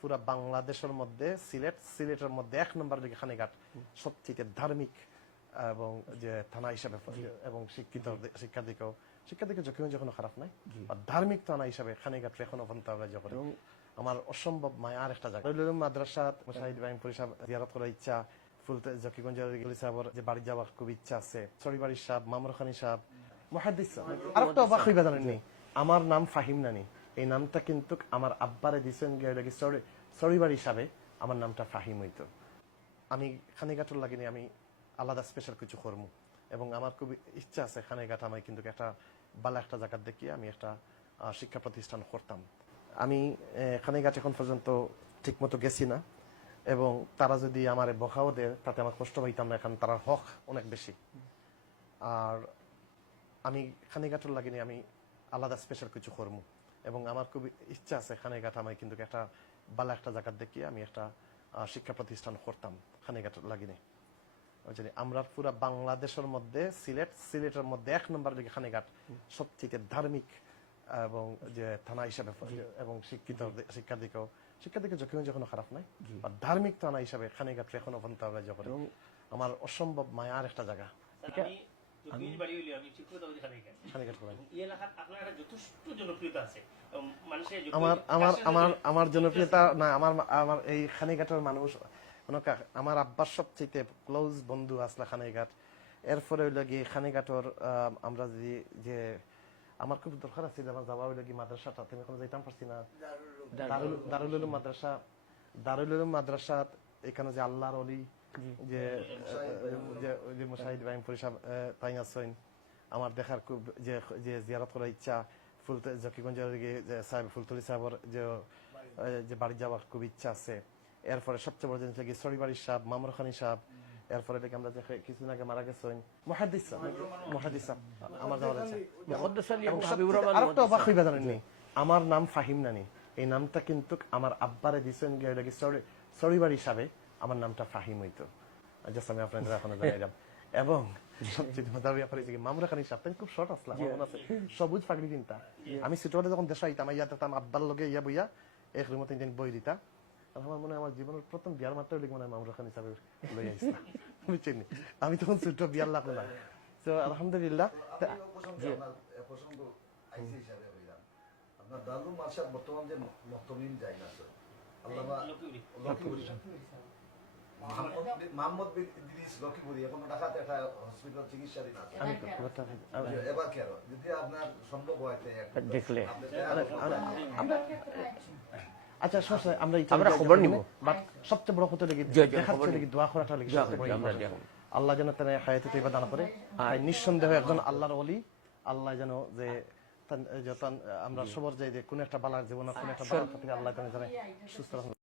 পুরা বাংলাদেশের মধ্যে সিলেটের মধ্যে 1 নম্বর দিকে খানিঘাট সবচেয়ে ধার্মিক এবং যে থানা হিসাবে এবং শিক্ষা দিকেও যখন যখন খারাপ নাই, ধার্মিক থানা হিসাবে খানিঘাট এখনো পর্যন্ত আমরা যখন আমার অসম্ভব মায়ার একটা জায়গা মাদ্রাসা মুশাহিদ ইব্রাহিম পরিষদ জিয়ারত করার ইচ্ছা, জকিগঞ্জের সাহেবের যে বাড়ি যাওয়ার খুব ইচ্ছা আছে, সরিবাড়ির সাহেব, মামরখানি সাহেব, মুহাদ্দিস সাহেব। আরেকটা অবাক হইবা জানেননি, আমার নাম ফাহিম নানি, এই নামটা কিন্তু আমার আব্বারে দিচ্ছেন সরিবাড়ি সাহেবে, আমার নামটা ফাহিম হইতো। আমি খানিঘাটর লাগিনি, আমি আলাদা স্পেশাল কিছু করবো এবং আমার খুব ইচ্ছা আছে খানিঘাট আমি কিন্তু একটা ভালো একটা জায়গা দেখিয়ে আমি একটা শিক্ষা প্রতিষ্ঠান করতাম। আমি খানিঘাট এখন পর্যন্ত ঠিক মতো গেছি না এবং তারা যদি আমার বকাও দেয় তাতে আমার কষ্ট পাইতাম না, এখন তারা হক অনেক বেশি। আর আমি খানিঘাটর লাগিনি, আমি আলাদা স্পেশাল কিছু করবো এবং আমার খুব ইচ্ছা আছে খানিঘাট আমি কিন্তু একটা ভালো একটা জায়গা দেখিয়ে আমি একটা শিক্ষা প্রতিষ্ঠান করতাম খানিঘাটর লাগিনি। আমরা পুরা বাংলাদেশের মধ্যে সিলেটের মধ্যে 1 নম্বর দিকে খানিঘাট সবচেয়ে ধার্মিক এবং যে থানা হিসাবে এবং শিক্ষা দিকেও যখন খারাপ নাই, ধার্মিক থানা হিসাবে খানিঘাট এখনো পর্যন্ত আমরা যখন আমার অসম্ভব মায়ার একটা জায়গা। আমার জনপ্রিয়তা না, আমার এই খানিঘাটের মানুষ, আমার আব্বার সবচেয়ে ক্লোজ বন্ধু আসলে খানিঘাট। এরপরে হইল গিয়ে খানিঘাটর আমরা যে আমার খুব দরকার আছে আমার যাওয়া হইল গিয়ে মাদ্রাসাটা, তুমি এখন যাইতাম পারছি না, দারুল উলুম মাদ্রাসা। এখানে যে আল্লাহর ওলি যে মুশাহিদ ইব্রাহিম পরিষদ তাই আছেন, আমার দেখার খুব যে জিয়ারত করার ইচ্ছা, জকিগঞ্জের সাহেব ফুলতলি সাহেবের যে বাড়ি যাওয়ার খুব ইচ্ছা আছে। এরপরে সবচেয়ে বড় জিনিস লাগে সরিবাড়ির সাহেব, মামরখানি সাহেব। এরপরে আমরা কিছুদিন আগে মারা গেছেন মুহাদ্দিস সাহেব, আমার যাওয়ার আছে। আরেকটা অবাক হইবা জানেননি, আমার নাম ফাহিম নানি, এই নামটা কিন্তু আমার আব্বারে দিচ্ছেন সরিবাড়ি সাহেবে, আমার নামটা ফাহিম হইতো। জাস্ট আমি আপনাদের এখন জানাইলাম। এবং সবচেয়ে মজার ব্যাপার হচ্ছে মামরখানি সাহেব খুব শর্ট আসলা, সবুজ পাগড়ি কিনতা। আমি ছোটবেলা যখন দেশে আইতাম ইয়াতাম আব্বার লগে বইয়া এক রুমে 3 দিন বই দিতা। আমার মনে হয় আমার জীবনের প্রথম বিয়ার মাত্র মনে হয় মামরখানি সাহেব লই আইসা, বুঝছেন? আমি তখন ছোট বিয়ার লাগলো না। তো আলহামদুলিল্লাহ আপনার দারুল মার্শাদ বর্তমান যে মক্তমিন জায়গা আছে আল্লামা মোহাম্মদ বিন ইদ্রিস লকিপুরি এখন ঢাকাতে একটা হসপিটাল চিকিৎসাধীন আছে। এবার কেন যদি আপনার সম্ভব হয় দেখলে আচ্ছা আমরা খবর নিব, বাট সবচেয়ে বড় কথা লাগি দেখাচ্ছে লাগি দোয়া করাটা লাগি আল্লাহ যেন তার হায়াতে তৈবা দান করে। নিঃসন্দেহ একজন আল্লাহর ওলি, আল্লাহ যেন যে আমরা সবার যাই যে কোন একটা বালার জীবন কোন একটা বালার থেকে আল্লাহ যেন সুস্থ